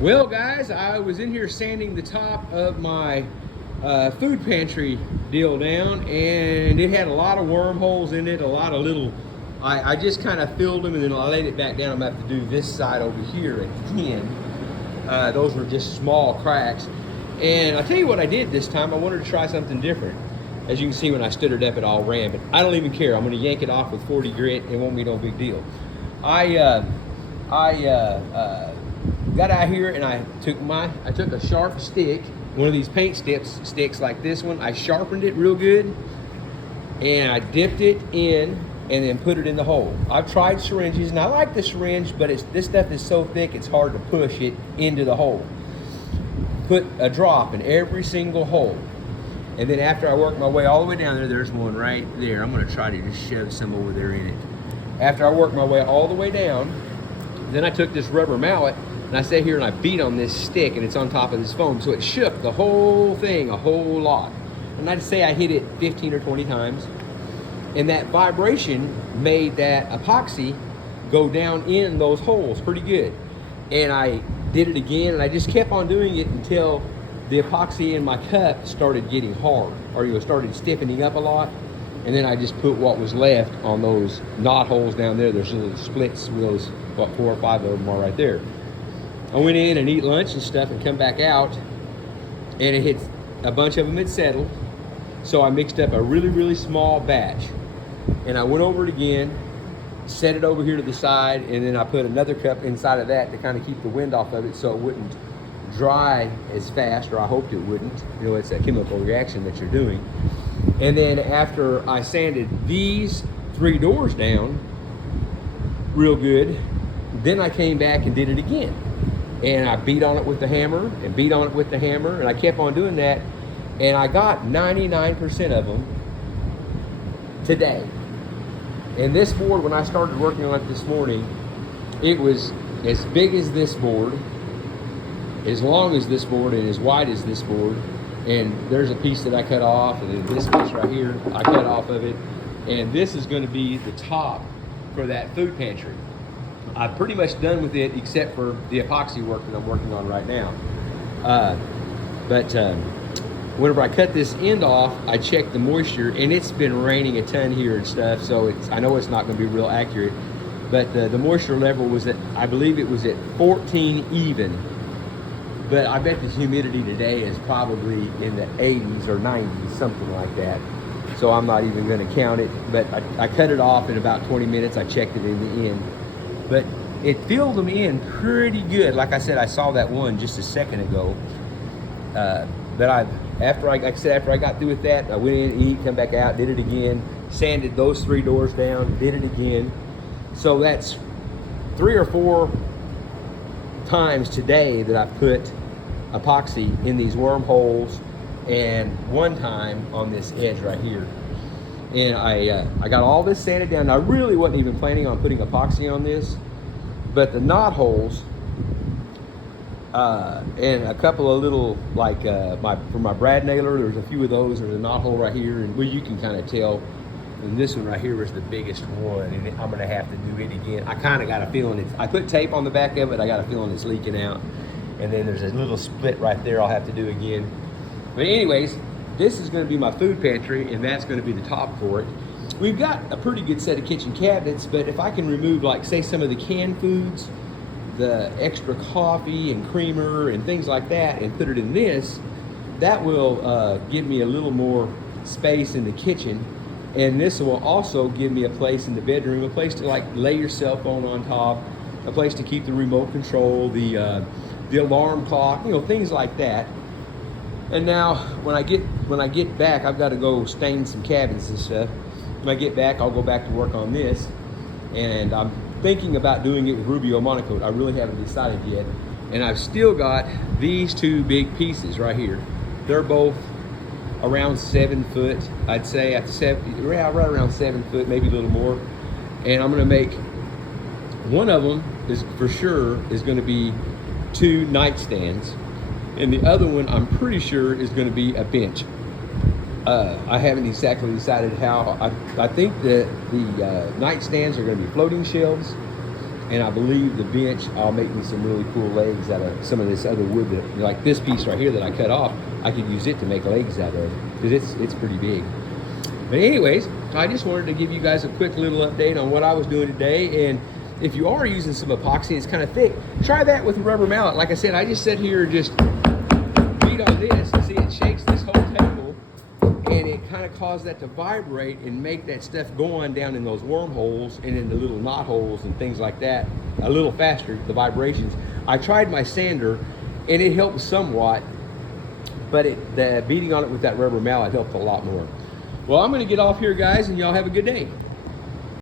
Well, guys, I was in here sanding the top of my food pantry deal down, and it had a lot of wormholes in it, a lot of little. I just kind of filled them, and then I laid it back down. I'm gonna have to do this side over here at the end. Those were just small cracks. And I'll tell you what I did this time. I wanted to try something different. As you can see, when I stood it up, it all ran, but I don't even care. I'm gonna yank it off with 40 grit. It won't be no big deal. I got out here and I took a sharp stick, one of these paint sticks like this one. I sharpened it real good, and I dipped it in and then put it in the hole. I've tried syringes, and I like the syringe, but this stuff is so thick it's hard to push it into the hole. Put a drop in every single hole. And then after I work my way all the way down there, there's one right there. I'm gonna try to just shove some over there in it. After I work my way all the way down, then I took this rubber mallet and I sat here and I beat on this stick, and it's on top of this foam. So it shook the whole thing a whole lot. And I'd say I hit it 15 or 20 times. And that vibration made that epoxy go down in those holes pretty good. And I did it again, and I just kept on doing it until the epoxy in my cup started getting hard, or started stiffening up a lot. And then I just put what was left on those knot holes down there. There's little splits, those, what, 4 or 5 of them are right there. I went in and eat lunch and stuff and come back out, and it hit a bunch of them had settled. So I mixed up a really, really small batch, and I went over it again, set it over here to the side, and then I put another cup inside of that to kind of keep the wind off of it so it wouldn't dry as fast, or I hoped it wouldn't. It's a chemical reaction that you're doing. And then after I sanded these 3 doors down real good, then I came back and did it again. And I beat on it with the hammer and beat on it with the hammer, and I kept on doing that, and I got 99% of them today. And this board, when I started working on it this morning, it was as big as this board, as long as this board, and as wide as this board. And there's a piece that I cut off, and then this piece right here I cut off of it. And this is going to be the top for that food pantry. I'm pretty much done with it except for the epoxy work that I'm working on right now. Whenever I cut this end off, I checked the moisture, and it's been raining a ton here and stuff, so I know it's not going to be real accurate. But the moisture level was at, I believe it was at 14 even. But I bet the humidity today is probably in the 80s or 90s, something like that. So I'm not even going to count it. But I cut it off in about 20 minutes. I checked it in the end. But it filled them in pretty good. Like I said, I saw that one just a second ago. But after I got through with that, I went in and eat, come back out, did it again, sanded those 3 doors down, did it again. So that's 3 or 4 times today that I put epoxy in these wormholes, and 1 time on this edge right here. And I got all this sanded down. I really wasn't even planning on putting epoxy on this, but the knot holes and a couple of little, like for my brad nailer, there's a few of those. There's a knot hole right here, and well, you can kind of tell. And this one right here is the biggest one, and I'm gonna have to do it again. I kind of got a feeling I put tape on the back of it. I got a feeling it's leaking out. And then there's a little split right there I'll have to do again. But anyways, this is gonna be my food pantry, and that's gonna be the top for it. We've got a pretty good set of kitchen cabinets, but if I can remove, like, say, some of the canned foods, the extra coffee and creamer and things like that, and put it in this, that will give me a little more space in the kitchen. And this will also give me a place in the bedroom, a place to, like, lay your cell phone on top, a place to keep the remote control, the alarm clock, things like that. And now when I get back, I've got to go stain some cabinets and stuff. When I get back, I'll go back to work on this, and I'm thinking about doing it with Rubio Monocoat. I really haven't decided yet. And I've still got these 2 big pieces right here. They're both around 7 foot, I'd say, right around 7 foot, maybe a little more. And I'm gonna make, one of them is for sure is gonna be 2 nightstands, and the other one I'm pretty sure is gonna be a bench. I haven't exactly decided how. I think that the nightstands are gonna be floating shelves, And I believe the bench, I'll make me some really cool legs out of some of this other wood that, like this piece right here that I cut off, I could use it to make legs out of, because it's pretty big. But anyways, I just wanted to give you guys a quick little update on what I was doing today. And if you are using some epoxy and it's kind of thick, try that with a rubber mallet. Like I said, I just sit here and just beat on this, and see it shakes this whole table, and it kind of caused that to vibrate and make that stuff go on down in those wormholes and in the little knot holes and things like that a little faster, the vibrations. I tried my sander and it helped somewhat, but the beating on it with that rubber mallet helped a lot more. Well, I'm going to get off here, guys, and y'all have a good day.